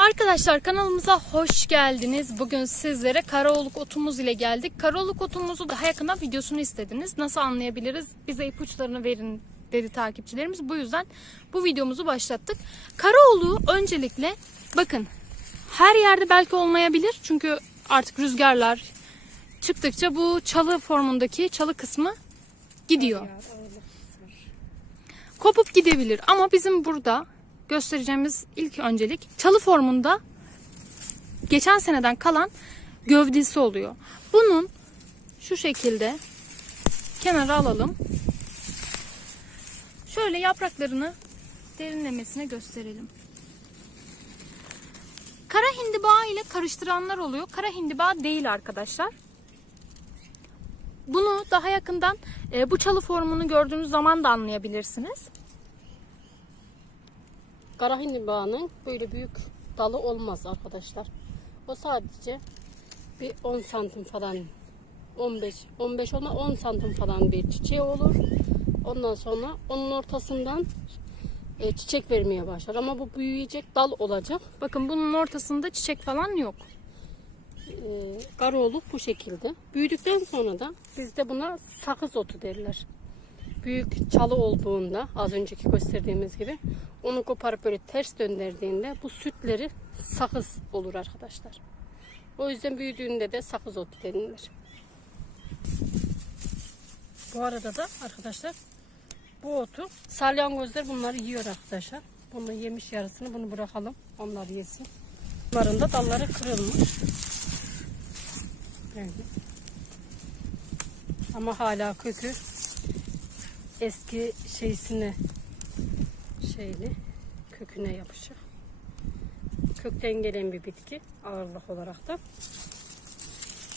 Arkadaşlar kanalımıza hoş geldiniz. Bugün sizlere karaoluk otumuz ile geldik. Karaoluk otumuzu daha yakından videosunu istediniz. Nasıl anlayabiliriz? Bize ipuçlarını verin dedi takipçilerimiz. Bu yüzden bu videomuzu başlattık. Karaoluğu öncelikle bakın her yerde belki olmayabilir. Çünkü artık rüzgarlar çıktıkça bu çalı formundaki çalı kısmı gidiyor. Kopup gidebilir ama bizim burada göstereceğimiz ilk öncelik çalı formunda geçen seneden kalan gövdesi oluyor. Bunun şu şekilde kenara alalım. Şöyle yapraklarını derinlemesine gösterelim. Kara hindiba ile karıştıranlar oluyor. Kara hindiba değil arkadaşlar. Bunu daha yakından e, bu çalı formunu gördüğünüz zaman da anlayabilirsiniz. Kara hindibağının böyle büyük dalı olmaz arkadaşlar. O sadece bir 10 santim falan 15 15 olma 10 santim falan bir çiçeği olur. Ondan sonra onun ortasından e, çiçek vermeye başlar. Ama bu büyüyecek dal olacak. Bakın bunun ortasında çiçek falan yok. E, Garoğlu bu şekilde. Büyüdükten sonra da bizde buna sakız otu derler. Büyük çalı olduğunda az önceki gösterdiğimiz gibi onu koparıp böyle ters döndürdüğünde bu sütleri sakız olur arkadaşlar. O yüzden büyüdüğünde de sakız otu denilir. Bu arada da arkadaşlar bu otu salyangozlar bunları yiyor arkadaşlar. Bunu yemiş yarısını bunu bırakalım. Onlar yesin. Bunların da dalları kırılmış. Böyle. Ama hala kökü eski şeysine şeyli köküne yapışık. Kökten gelen bir bitki ağırlık olarak da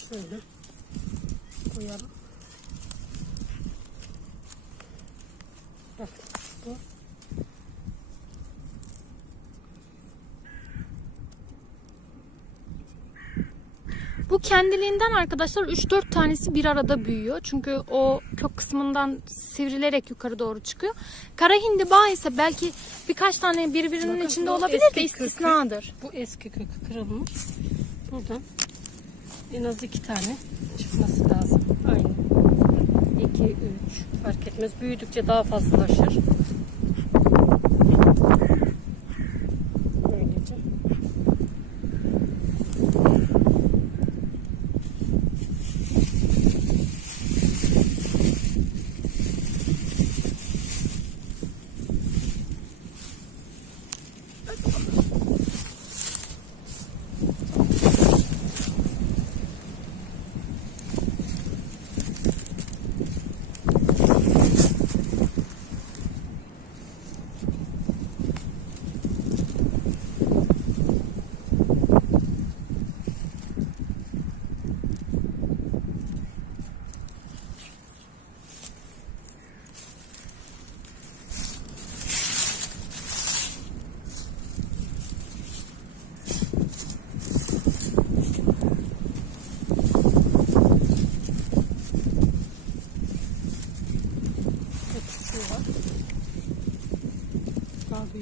şöyle koyalım. Bak bu kendiliğinden arkadaşlar 3-4 tanesi bir arada büyüyor. Çünkü o kök kısmından sivrilerek yukarı doğru çıkıyor. Kara hindiba ise belki birkaç tane birbirinin Bakın içinde olabilir de kökü. istisnadır. Bu eski kökü kırılmış. Buradan en az iki tane çıkması lazım. Aynı. İki, üç fark etmez. Büyüdükçe daha fazlalaşır.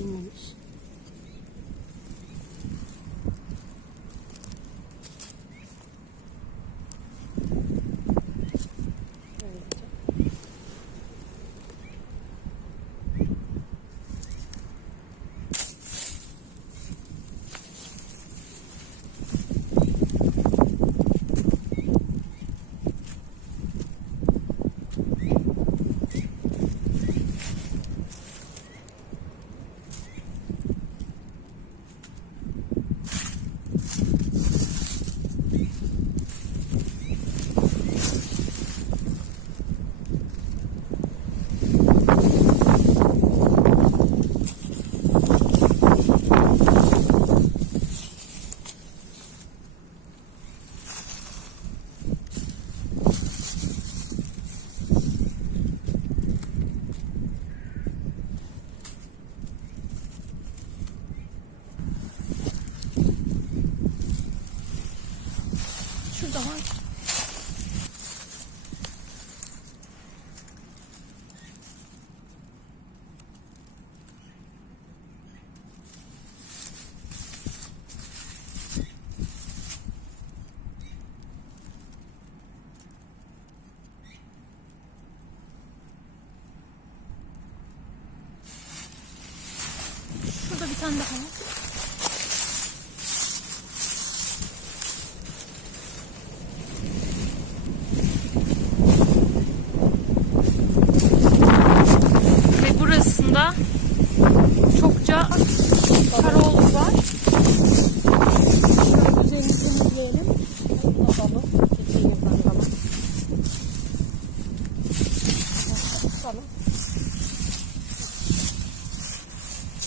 মানুষ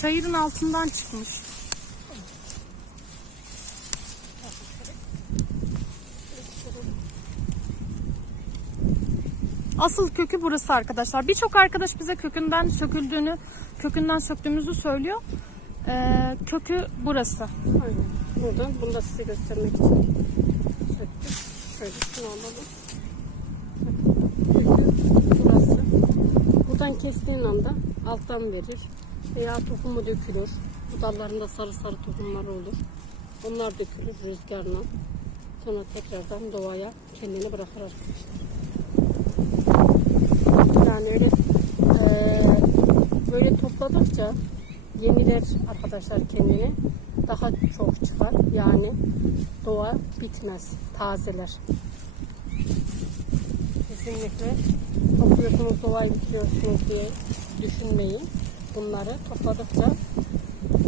Çayırın altından çıkmış. Asıl kökü burası arkadaşlar. Birçok arkadaş bize kökünden söküldüğünü, kökünden söktüğümüzü söylüyor. Ee, kökü burası. Aynen. Buradan bunu da size göstermek için söktüm. Şöyle şunu alalım. Bakın, Burası. Buradan kestiğin anda alttan verir. Veya tohumu dökülür. Dallarında sarı sarı tohumlar olur. Onlar dökülür rüzgarla. Sonra tekrardan doğaya kendini bırakır arkadaşlar. Yani öyle eee, böyle topladıkça yeniler arkadaşlar kendini daha çok çıkar. Yani doğa bitmez. Tazeler. Kesinlikle topluyorsunuz doğayı bitiriyorsunuz diye düşünmeyin. Bunları topladıkça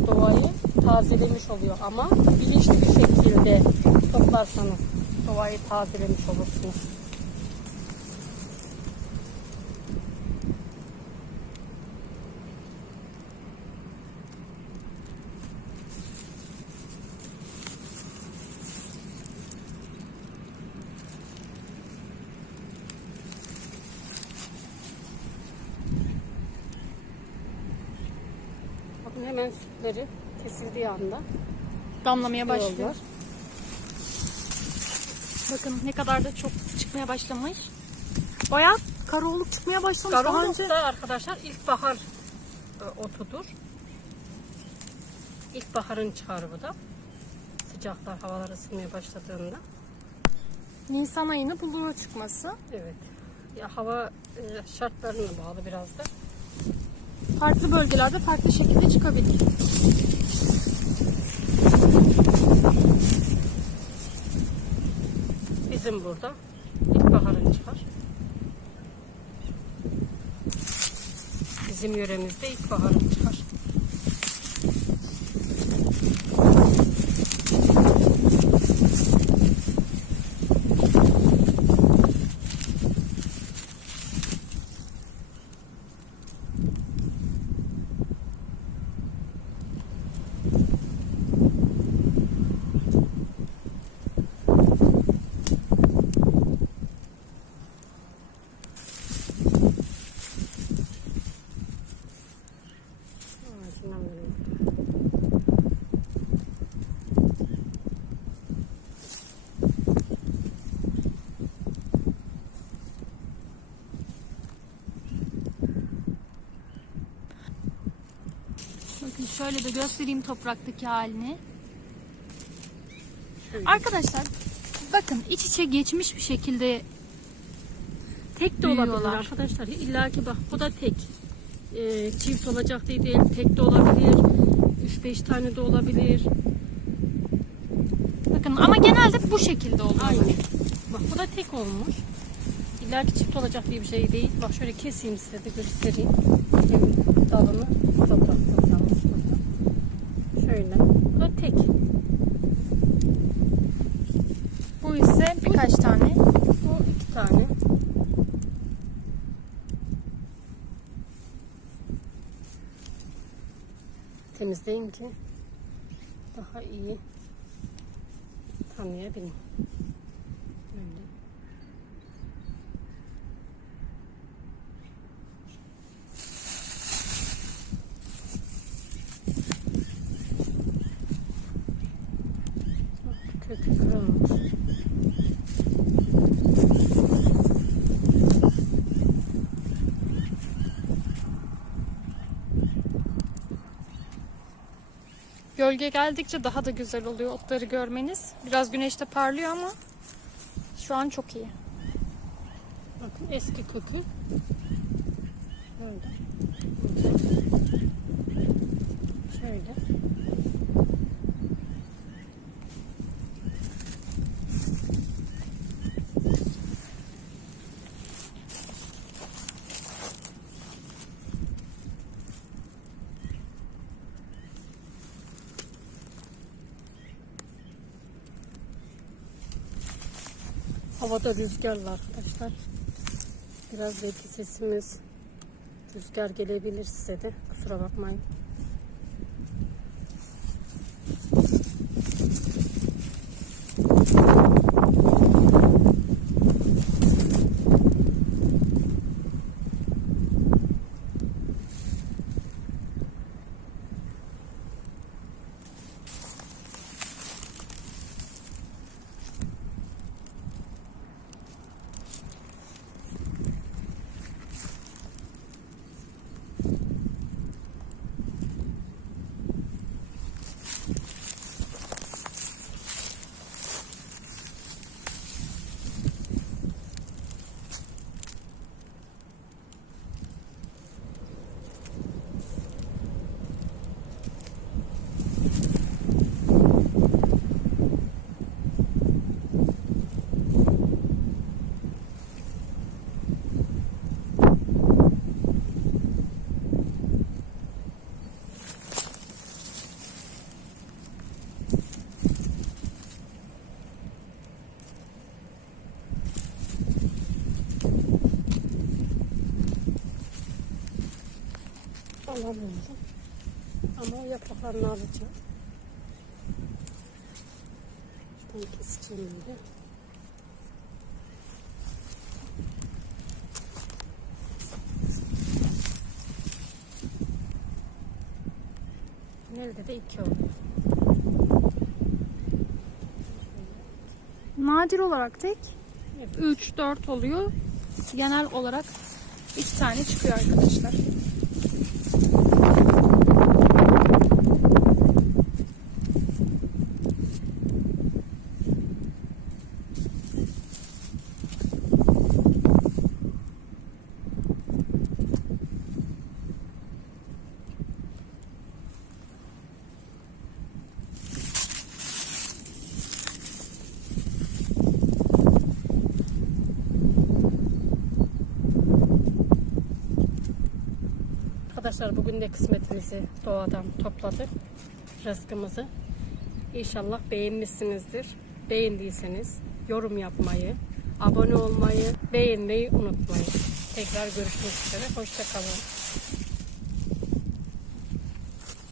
doğayı tazelemiş oluyor ama bilinçli bir şekilde toplarsanız doğayı tazelemiş olursunuz. Bakın hemen sütleri kesildiği anda Damlamaya başlıyor. başlıyor. Bakın ne kadar da çok çıkmaya başlamış. Bayağı karaoğluk çıkmaya başlamış. Daha Karoluk önce da arkadaşlar ilkbahar e, otudur. İlkbaharın çıkarı bu da. Sıcaklar havalar ısınmaya başladığında. Nisan ayını buluğa çıkması. Evet. Ya hava e, şartlarına bağlı biraz da. Farklı bölgelerde farklı şekilde çıkabilir. Bizim burada ilkbaharın çıkar. Bizim yöremizde ilkbaharın çıkar. Ağacından böyle. Bakın şöyle de göstereyim topraktaki halini. Şöyle. Arkadaşlar bakın iç içe geçmiş bir şekilde Tek de olabilir büyüyorlar. arkadaşlar. İlla ki bak bu da tek. Ee, çift olacak diye değil. Tek de olabilir. 3-5 tane de olabilir. bakın ama genelde bu şekilde oluyor. Aynı. Bak bu da tek olmuş. İlla ki çift olacak diye bir şey değil. Bak şöyle keseyim size de göstereyim. Dalını burada. Şöyle. Bu da tek. Bu ise birkaç tane. Bu iki tane. Temizleyeyim ki daha iyi tanıyabilirim. Böyle. Kökü kırılmış. Gölge geldikçe daha da güzel oluyor otları görmeniz. Biraz güneşte parlıyor ama şu an çok iyi. Bakın eski kökü. Böyle. Şöyle. Havada rüzgarlı arkadaşlar. Biraz belki sesimiz rüzgar gelebilir size de. Kusura bakmayın. Alamıyorum. Ama yapraklarını alacağım. Şuradan keseceğim böyle. Elde de iki oluyor. Nadir olarak tek Evet. 3-4 oluyor. Genel olarak 3 tane çıkıyor arkadaşlar. Arkadaşlar bugün de kısmetimizi doğadan topladık. Rızkımızı. İnşallah beğenmişsinizdir. Beğendiyseniz yorum yapmayı, abone olmayı, beğenmeyi unutmayın. Tekrar görüşmek üzere. Hoşçakalın.